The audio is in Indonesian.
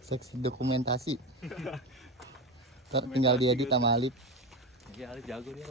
Seksi dokumentasi. Ntar tinggal diedit sama Alif. Iya, Alif jago dia.